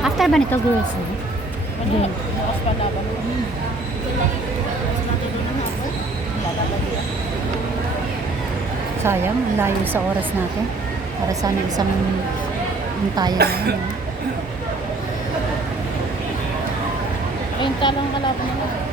After ba nito, girls? Ano? Bukas pa laban. Sayang, ang layo sa oras natin. Para sana isang hintayan na yun. Ayun, talang kalaban nila.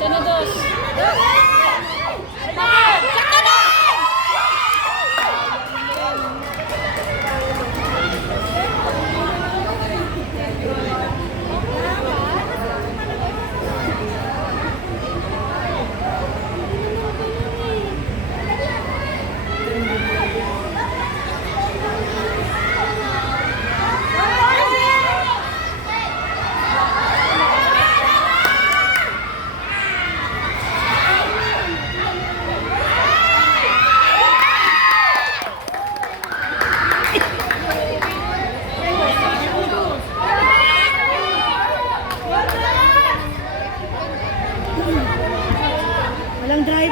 Ano dos? Walang drive.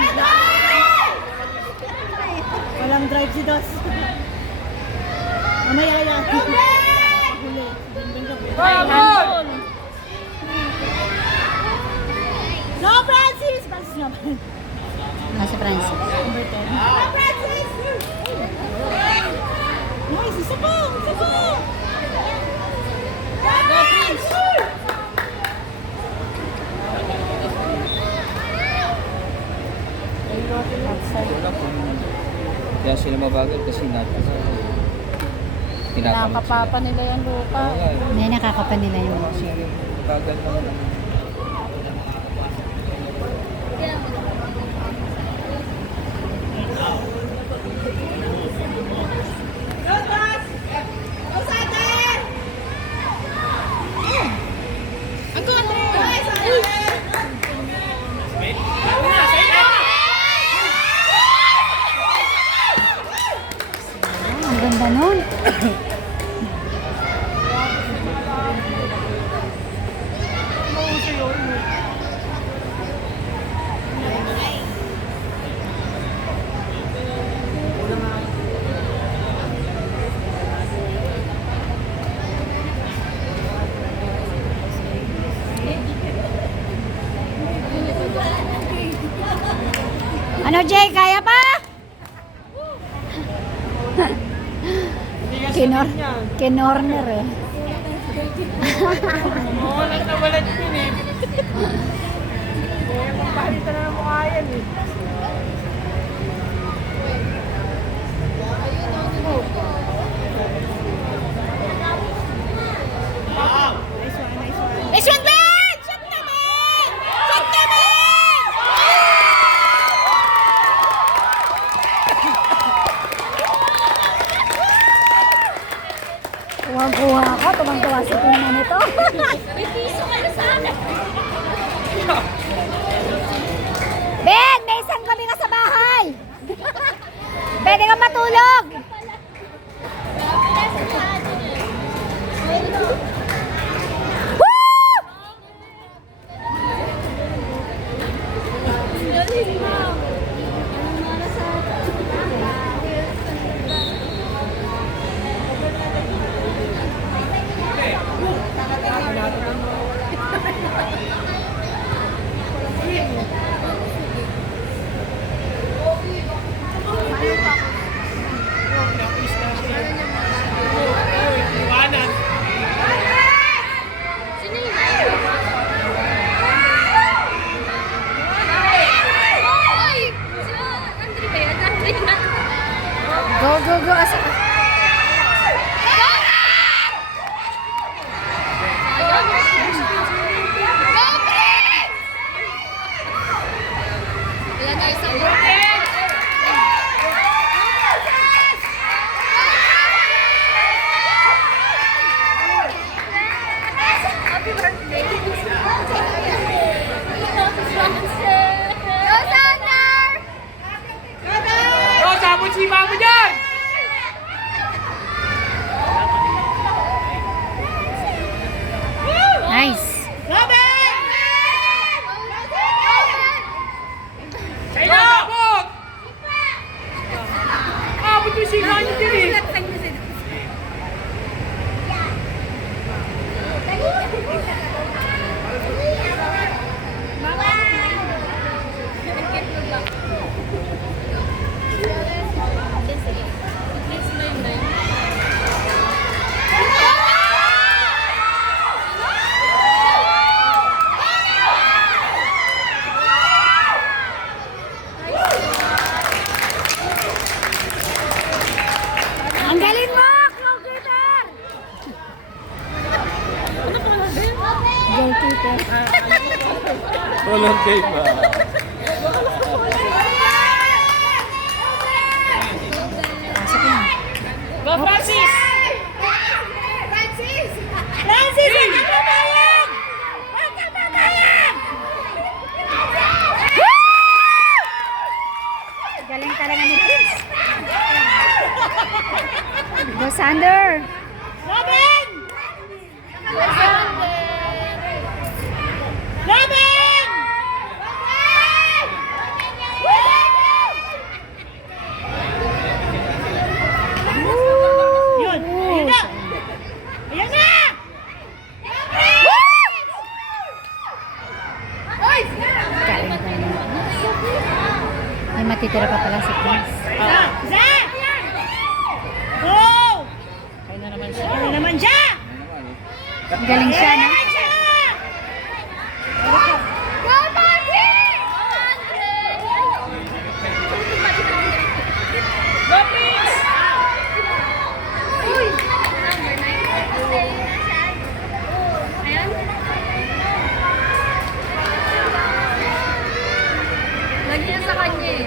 Walang drive si Dos. Mamaya yan. No, Francis! Francis naman. Si Francis. No, Francis! Nice, isa po! Isa po! Go, Prince! Kaya sila mabagal kasi natin tinatamad Nakakapapa nila yung lupa. Hindi, nakakapa nila yun. Kasi bagal lang. Ang ganda nun. Ano, Jay? Kaya pa? Kinorner eh. Walang nawalan yun eh. Magpahalitan na ng mukha yan eh. Nice one, Ben! Shot naman! Shot naman! Kuha ako. Tumang-tuwa sa tingnan nito. Ben! May isang kami nga sa bahay! Pwede ka matulog! Go, go, go. Asa? Happy birthday! Walang game ba? Go, Francis! Francis! Francis, huwag kang papayag! Huwag kang papayag! Galing talaga ni Prince. Go, Sander. Robin! Robin! Yun! Ayun na! Ayun na! Galing talaga. May matitira pa pala si Prince. Isa! Go! Ayun na naman siya. Ayun na naman siya! Galing siya, no? Ayun siya! Go, Prince! Lagi na sa kanya eh.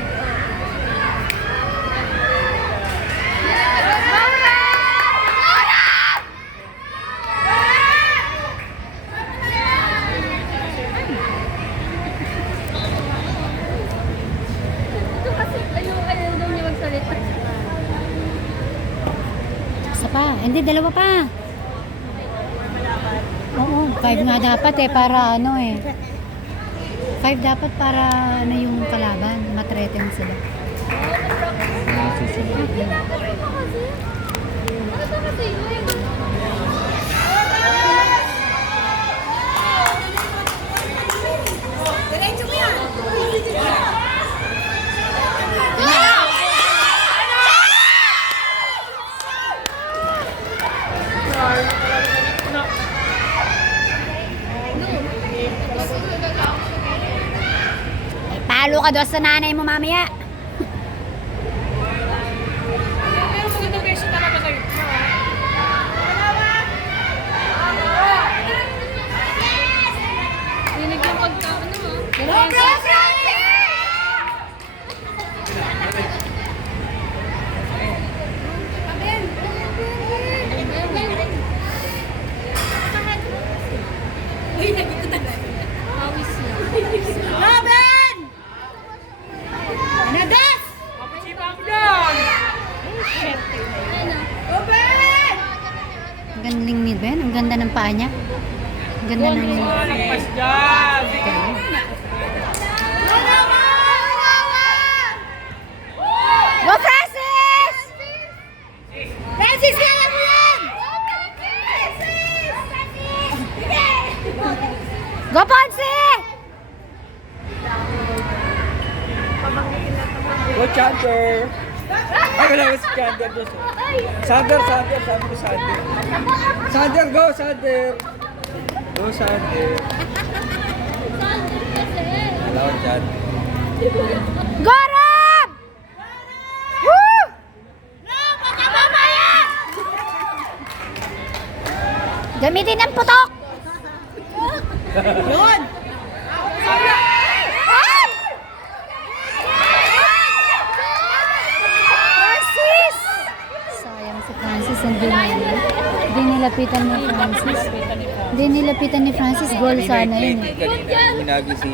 Ito kasi ayaw daw niya magsalita. Isa pa. Hindi, dalawa pa. Oo, 5 nga dapat eh, para ano eh. 5 dapat para ano yung kalaban, matreten sila. Susunod. Ano kasi? Diretso mo yan! Palo ka doon sa nanay mo mamaya. Pero magandang beso talaga sa'yo. Dinig yung pagka, ano mo? Pawis niya. Robin! Anadas! Si Pamdon! Ano? Robin! Ang galing ni Ben, ang ganda ng paa niya. Ang ganda ng... Lagpas dyan! Go, Francis! Francis, kaya mo yan! Go, Ponce! Go, Chandler! Ay, wala ko si Chandler doon. Sander, sabi ko Sander. Sander, go, Sander! Go, Sander. Wala ko dyan. Go, Rob! Woo! Gamitin ng putok! Yun! Francis! Sayang si Francis, hindi nilapitan ni Francis. Hindi nilapitan ni Francis, goal sana yun eh. Kanina, hinagi si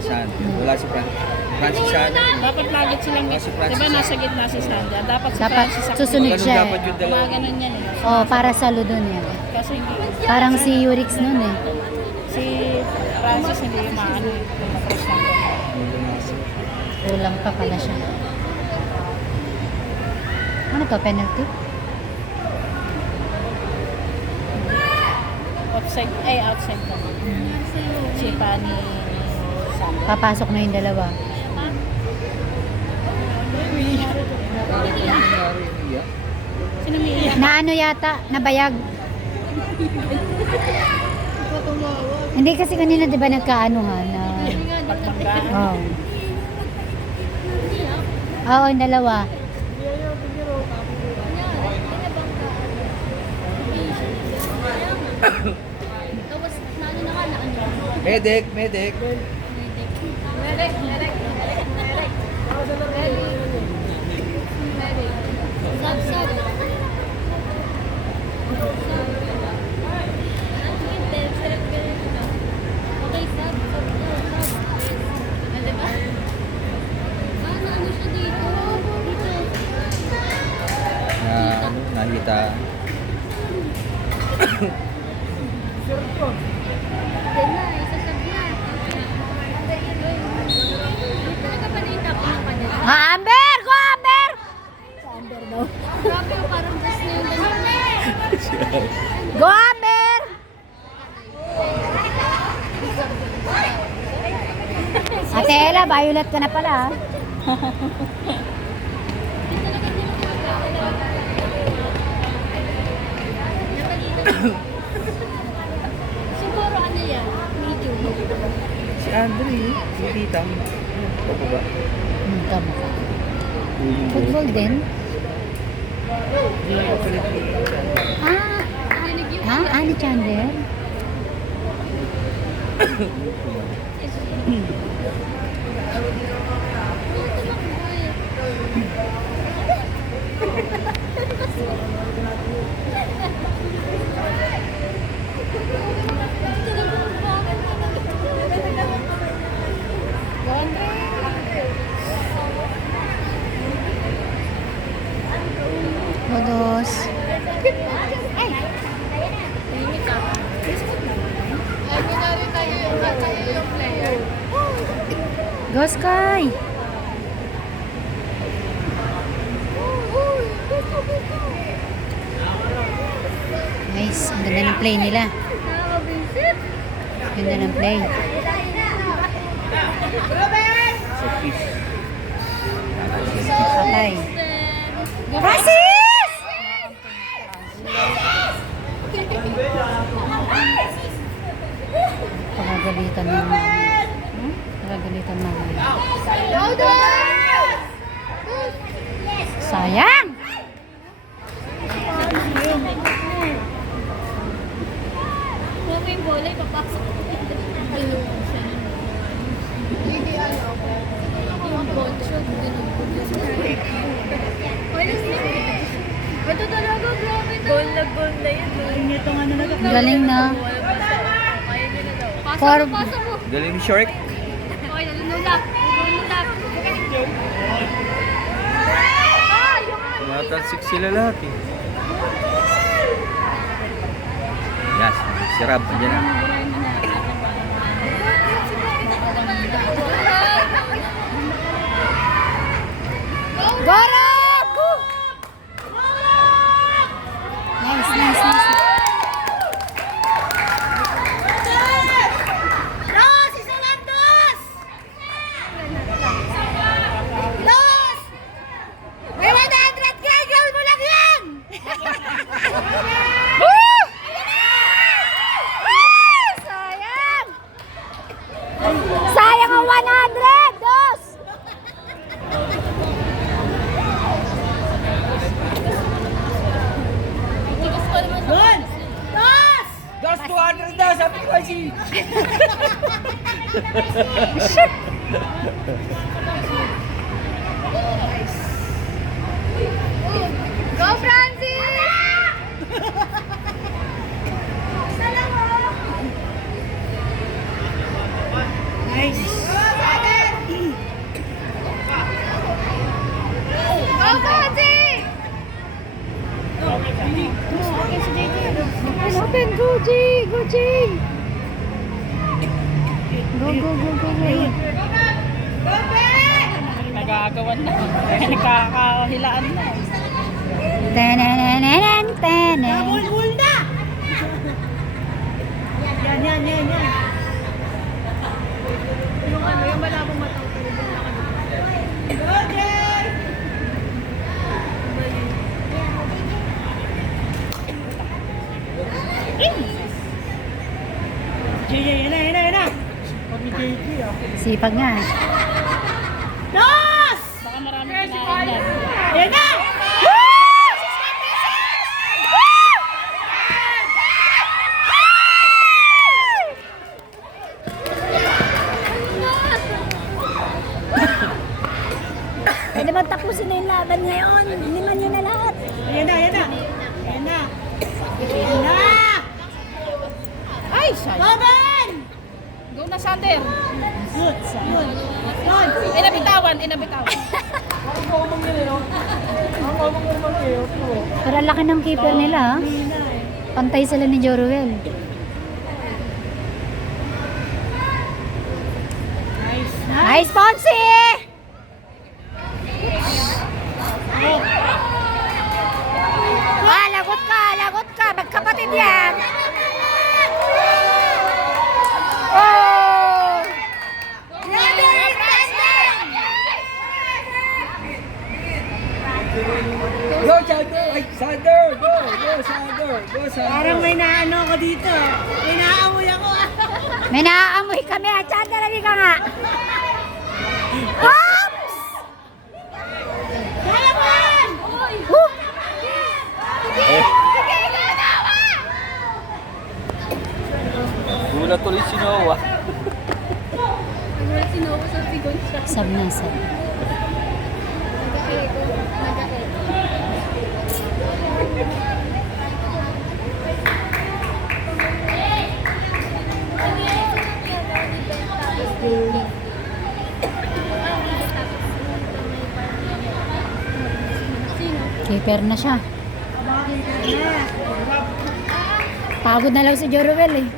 San. Wala si Francis sana. Dapat lagit silang, Si Francis. diba nasa gitna si Sandra? Dapat si Dapat Francis sa susunod Ganun siya dapat eh. yung dalawa. Mga ganun yan eh. Oh, para sa Ludon yan. Kasi hindi. Parang si Yurix nun eh. Si Francis hindi yung maano eh. Tumatras lang doon. Kulang pa pala siya. Ano to, penalty? Outside, ay outside ka. Si Pani Sam. Papasok na yung dalawa. Sino may iyak? Na ano yata, nabayag. Hindi kasi kanina 'di ba nagkaanuhan na Pagpanggaan. oh. Oo, yung dalawa. Tapos, naano na ka na ano? Medic, medic. Merek, merek, merek, merek. Merek. Sab, sab. Okay, sab, sab, sab. Diba? Ano siya dito? Na, ano, nakita. Yan na, isasab na. Talaga pa na yung tapo ng kanila. Amber! Go, Amber! Grabe, parang bus na yung ganyan. Go, Amber! Ate Ella, violet ka na pala. ah. Siguro ano yan? Medium. Si Andre, si Tita. Opo ba? Tama. Football din? Ah, Ani Chandler? Todos. Go, Sky! Nice. Ang ganda ng play nila. Nakakabisit. Ganda ng play. Sa fish. Patay. Francis! Pagagalitan ng pagagalitan ng sayang! Kung yung bola, ipapasok ko. Hindi ano. Yung poncho, binugbog yung ito talaga, grabe na. Goal na yun. Itong ano na to. Galing na. Kaya nyo na daw. For- Pasa mo. Galing ni Shark. Okay, nalunulak. Nalunulak. Tumatalsik sila lahat eh. Yes, si Rab, andyan na. Go, Rob! Woo! Nice, nice, nice. Los! Isa lang, dos! Los! May 100 ka! Goal mo lang yan! Woo! Sayang! Sayang ang 100! Dos! Goal! Dos! Dos 200 daw, sabi ko kasi. Go, Francis! Nice! Go, Francis! Open, go, Jing! Go, Jing! Go, go, go, go, go. Nagagawan na. Nagkakahilaan na. Tanananan, tanan. Bulbul na! Yan. Yung ano, yung malabong matang Goal, Jay! Jay, yan na! Pag ni JJ ah. Sipag nga. Dos! Baka marami kinain yan. Yan na! Pwede ba tapusin na yung laban ngayon? Liman nyo na lahat. Ayan na, ayan na. Ayan na. Ayan na. Ay, siya. Laban! Go na, Sander. Good. Good. Inabitawan. Pero ang laki ng keeper nila, ha? Pantay sila ni Joruel. Nice. Nice, Ponce! Lagot ka. Magkapatid yan. Oh! Go, Sander! Ay, Sander! Go, Sander! Go, Sander! Parang may naano ako dito. May naamoy ako. May naaamoy kami at saan talaga ka nga. Oops! Kaya mo yan! Woo! Gulat tuloy si Noah. Wala sinuha sa sigon siya. Sab na sab. Keeper na siya. Pagod na lang si Joruel eh.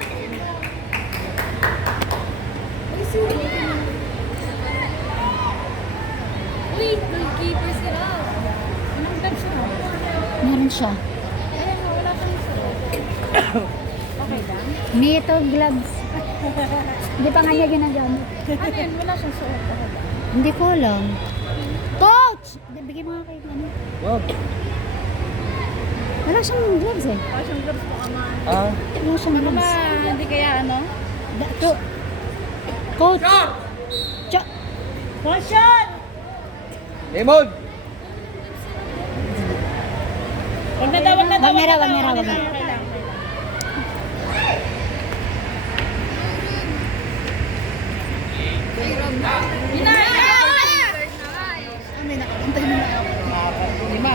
Uy, goalkeeper sila. Anong bet siya? Meron siya. Ayan, wala pa rin siya. Okay lang? May ito gloves. Hindi pa nga niya ginagamit. Ano yun? Wala siyang suot. Okay lang. Hindi ko alam. Coach! Bigay mo nga kay ano. Wow. Wala siyang gloves eh. Wala siyang gloves po kama. Ah. Wala siyang Baka gloves. hindi kaya ano? Coach! Motion! Lemon! Wag na daw. Wag na raw. Okay lang. Lima.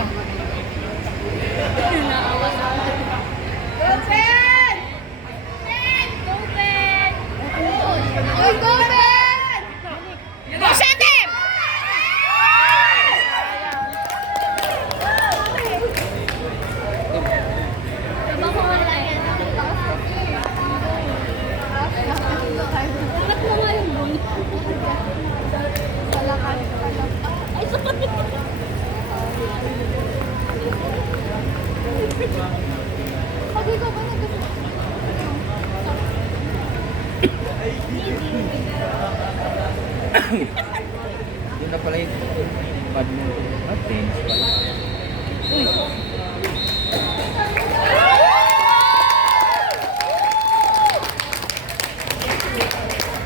Yun na pala yung badminton. Ah, tennis pala.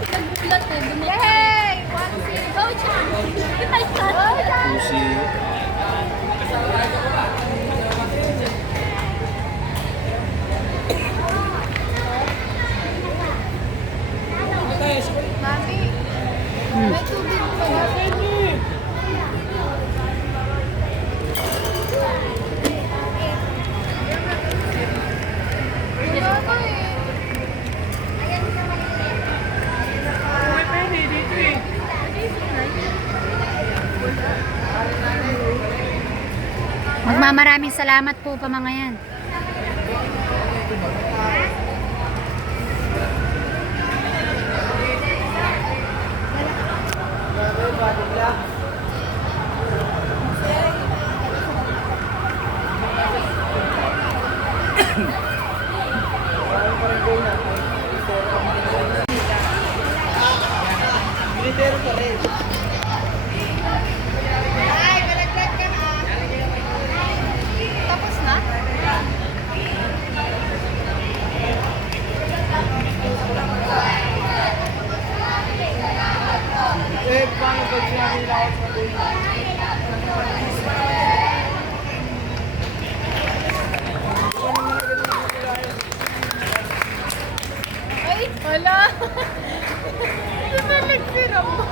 Nagbulat eh. Hey! 1-0. Go, Chan! Pusi. Mami, may tubig pa. Magmamaraming salamat po pa mga yan. Militero pa rin. Tapos na? Eh, paano pag sinabi nila ako sa buhay? Ay, wala. Ito na nagsiram mo.